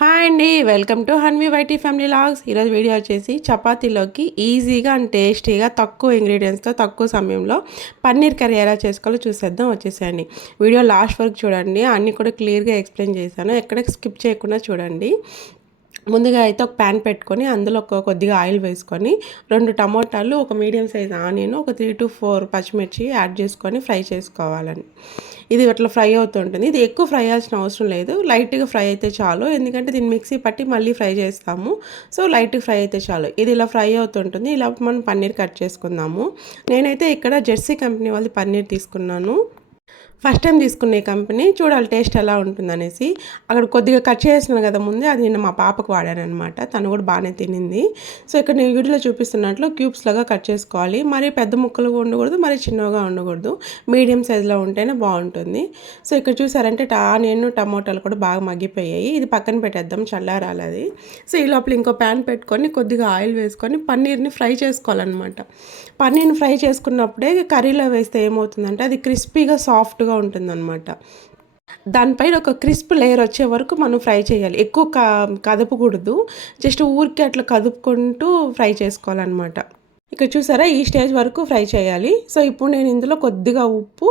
Hi అండి, welcome to Hanvi YT family logs. ఈరోజు video వచ్చేసి చపాతీలోకి ఈజీగా అండ్ టేస్టీగా తక్కువ ఇంగ్రీడియంట్స్తో తక్కువ సమయంలో పన్నీర్ కర్రీ ఎలా చేసుకోవాలో చూసేద్దాం. వచ్చేసేయండి. వీడియో లాస్ట్ వరకు చూడండి, అన్నీ కూడా క్లియర్గా ఎక్స్ప్లెయిన్ చేశాను, ఎక్కడ స్కిప్ చేయకుండా చూడండి. ముందుగా అయితే ఒక ప్యాన్ పెట్టుకొని అందులో కొద్దిగా ఆయిల్ వేసుకొని 2 టమోటాలు, ఒక మీడియం సైజ్ ఆనియన్, ఒక 3 to 4 పచ్చిమిర్చి యాడ్ చేసుకొని ఫ్రై చేసుకోవాలని. ఇది అట్లా ఫ్రై అవుతుంటుంది. ఇది ఎక్కువ ఫ్రై అవ్వాల్సిన అవసరం లేదు, లైట్గా ఫ్రై అయితే చాలు. ఎందుకంటే దీన్ని మిక్సీ పట్టి మళ్ళీ ఫ్రై చేస్తాము. సో లైట్గా ఫ్రై అయితే చాలు. ఇది ఇలా ఫ్రై అవుతుంటుంది. ఇలా మనం పన్నీర్ కట్ చేసుకుందాము. నేనైతే ఇక్కడ జెర్సీ కంపెనీ వాళ్ళది పన్నీర్ తీసుకున్నాను. ఫస్ట్ టైం తీసుకునే కంపెనీ, చూడాలి టేస్ట్ ఎలా ఉంటుందనేసి. అక్కడ కొద్దిగా కట్ చేసినాను కదా ముందే, అది నిన్న మా పాపకు వాడాను అనమాట. తను కూడా బాగానే తినింది. సో ఇక్కడ నేను వీడియోలో చూపిస్తున్నట్లు క్యూబ్స్ లాగా కట్ చేసుకోవాలి. మరి పెద్ద ముక్కలుగా ఉండకూడదు, మరి చిన్నగా ఉండకూడదు, మీడియం సైజులో ఉంటేనే బాగుంటుంది. సో ఇక్కడ చూసారంటే ఆనియన్ టమోటాలు కూడా బాగా మగ్గిపోయాయి. ఇది పక్కన పెట్టేద్దాం, చల్లారాలి అది. సో ఈ లోపల ఇంకో ప్యాన్ పెట్టుకొని కొద్దిగా ఆయిల్ వేసుకొని పన్నీర్ని ఫ్రై చేసుకోవాలన్నమాట. పన్నీర్ని ఫ్రై చేసుకున్నప్పుడే కర్రీలో వేస్తే ఏమవుతుందంటే అది క్రిస్పీగా సాఫ్ట్గా ఉంటుందన్నమాట. దానిపైన ఒక క్రిస్ప్ లేయర్ వచ్చే వరకు మనం ఫ్రై చేయాలి. ఎక్కువ కదపకూడదు, జస్ట్ ఊరికే అట్లా కదుపుకుంటూ ఫ్రై చేసుకోవాలన్నమాట. ఇక్కడ చూసారా, ఈ స్టేజ్ వరకు ఫ్రై చేయాలి. సో ఇప్పుడు నేను ఇందులో కొద్దిగా ఉప్పు,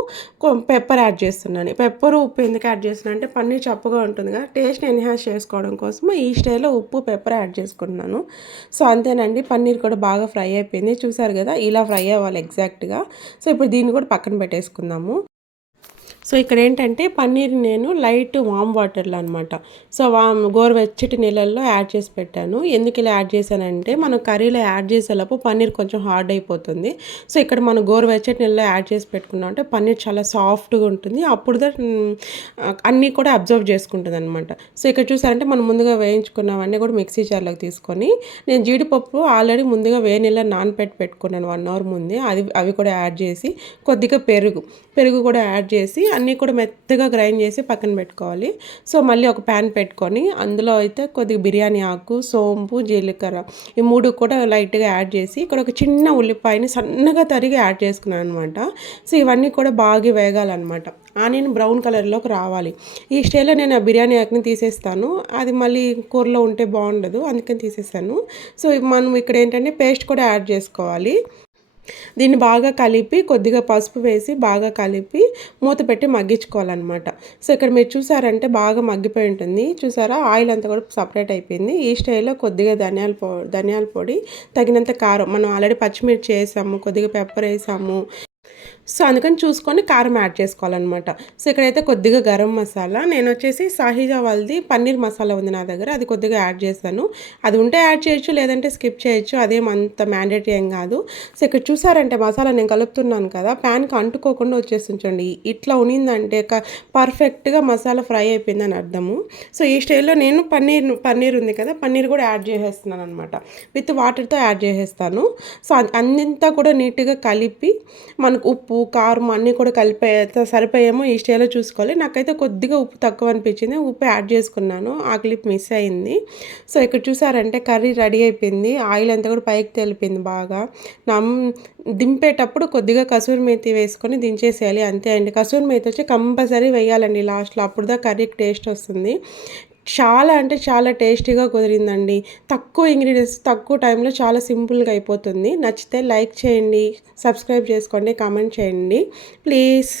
పెప్పర్ యాడ్ చేస్తున్నాను. పెప్పర్ ఉప్పు ఎందుకు యాడ్ చేస్తున్నాను అంటే పన్నీర్ చప్పగా ఉంటుంది కదా, టేస్ట్ ఎన్హాన్స్ చేసుకోవడం కోసం ఈ స్టేజ్లో ఉప్పు పెప్పర్ యాడ్ చేసుకుంటున్నాను. సో అంతేనండి, పన్నీర్ కూడా బాగా ఫ్రై అయిపోయింది. చూసారు కదా, ఇలా ఫ్రై అవ్వాలి ఎగ్జాక్ట్గా. సో ఇప్పుడు దీన్ని కూడా పక్కన పెట్టేసుకుందాము. సో ఇక్కడ ఏంటంటే పన్నీర్ నేను లైట్ వామ్ వాటర్లో అనమాట, సో గోరువెచ్చటి నీళ్ళల్లో యాడ్ చేసి పెట్టాను. ఎందుకు ఇలా యాడ్ చేశానంటే మనం కర్రీలో యాడ్ చేసేలోపు పన్నీర్ కొంచెం హార్డ్ అయిపోతుంది. సో ఇక్కడ మనం గోరువెచ్చటి నీళ్ళలో యాడ్ చేసి పెట్టుకున్నాం అంటే పన్నీర్ చాలా సాఫ్ట్గా ఉంటుంది. అప్పుడు అన్నీ కూడా అబ్జర్వ్ చేసుకుంటుంది అనమాట. సో ఇక్కడ చూసారంటే మనం ముందుగా వేయించుకున్నవన్నీ కూడా మిక్సీ జార్లోకి తీసుకొని, నేను జీడిపప్పు ఆల్రెడీ ముందుగా వేడి నీళ్ళ పెట్టుకున్నాను 1 hour ముందే. అవి కూడా యాడ్ చేసి, కొద్దిగా పెరుగు కూడా యాడ్ చేసి అన్నీ కూడా మెత్తగా గ్రైండ్ చేసి పక్కన పెట్టుకోవాలి. సో మళ్ళీ ఒక ప్యాన్ పెట్టుకొని అందులో అయితే కొద్దిగా బిర్యానీ ఆకు, సోంపు, జీలకర్ర ఈ 3 కూడా లైట్గా యాడ్ చేసి, ఇక్కడ ఒక చిన్న ఉల్లిపాయని సన్నగా తరిగి యాడ్ చేసుకున్నాను అనమాట. సో ఇవన్నీ కూడా బాగా వేగాలన్నమాట. ఆనియన్ బ్రౌన్ కలర్లోకి రావాలి. ఈ స్టేజ్లో నేను ఆ బిర్యానీ ఆకుని తీసేస్తాను, అది మళ్ళీ కూరలో ఉంటే బాగుండదు, అందుకని తీసేస్తాను. సో మనం ఇక్కడ ఏంటంటే పేస్ట్ కూడా యాడ్ చేసుకోవాలి. దీన్ని బాగా కలిపి కొద్దిగా పసుపు వేసి బాగా కలిపి మూత పెట్టి మగ్గించుకోవాలన్నమాట. సో ఇక్కడ మీరు చూసారంటే బాగా మగ్గిపోయి ఉంటుంది. చూసారా, ఆయిల్ అంతా కూడా సపరేట్ అయిపోయింది. ఈ స్టైల్లో కొద్దిగా ధనియాల పొడి, తగినంత కారం, మనం ఆల్రెడీ పచ్చిమిర్చి వేసాము, కొద్దిగా పెప్పర్ వేసాము. సో అందుకని చూసుకొని కారం యాడ్ చేసుకోవాలన్నమాట. సో ఇక్కడైతే కొద్దిగా గరం మసాలా, నేను వచ్చేసి సాహిజా వాళ్ళది పన్నీర్ మసాలా ఉంది నా దగ్గర, అది కొద్దిగా యాడ్ చేశాను. అది ఉంటే యాడ్ చేయొచ్చు, లేదంటే స్కిప్ చేయొచ్చు, అదేం అంత మ్యాండేటరీ ఏం కాదు. సో ఇక్కడ చూసారంటే మసాలా నేను కలుపుతున్నాను కదా, ప్యాన్కి అంటుకోకుండా వచ్చేసించండి. ఇట్లా ఉనిందంటే పర్ఫెక్ట్గా మసాలా ఫ్రై అయిపోయిందని అర్థము. సో ఈ స్టైల్లో నేను పన్నీర్ ఉంది కదా, పన్నీర్ కూడా యాడ్ చేసేస్తున్నాను అనమాట. విత్ వాటర్తో యాడ్ చేసేస్తాను. సో అంతా కూడా నీట్గా కలిపి మనకు ఉప్పు కారం అన్నీ కూడా సరిపోయేమో ఈ స్టేజ్లో చూసుకోవాలి. నాకైతే కొద్దిగా ఉప్పు తక్కువ అనిపించింది, ఉప్పు యాడ్ చేసుకున్నాను, ఆ క్లిప్ మిస్ అయింది. సో ఇక్కడ చూసారంటే కర్రీ రెడీ అయిపోయింది. ఆయిల్ అంతా కూడా పైకి తెలిపింది బాగా. దింపేటప్పుడు కొద్దిగా కసూరి మేతి వేసుకొని దించేసేయాలి, అంతే అండి. కసూరి మేతి వచ్చి కంపల్సరీ వేయాలండి లాస్ట్లో, అప్పుడుదా కర్రీకి టేస్ట్ వస్తుంది. చాలా అంటే చాలా టేస్టీగా కుదిరిందండి. తక్కువ ఇంగ్రీడియంట్స్, తక్కువ టైంలో చాలా సింపుల్గా అయిపోతుంది. నచ్చితే లైక్ చేయండి, సబ్స్క్రైబ్ చేసుకోండి, కామెంట్ చేయండి ప్లీజ్.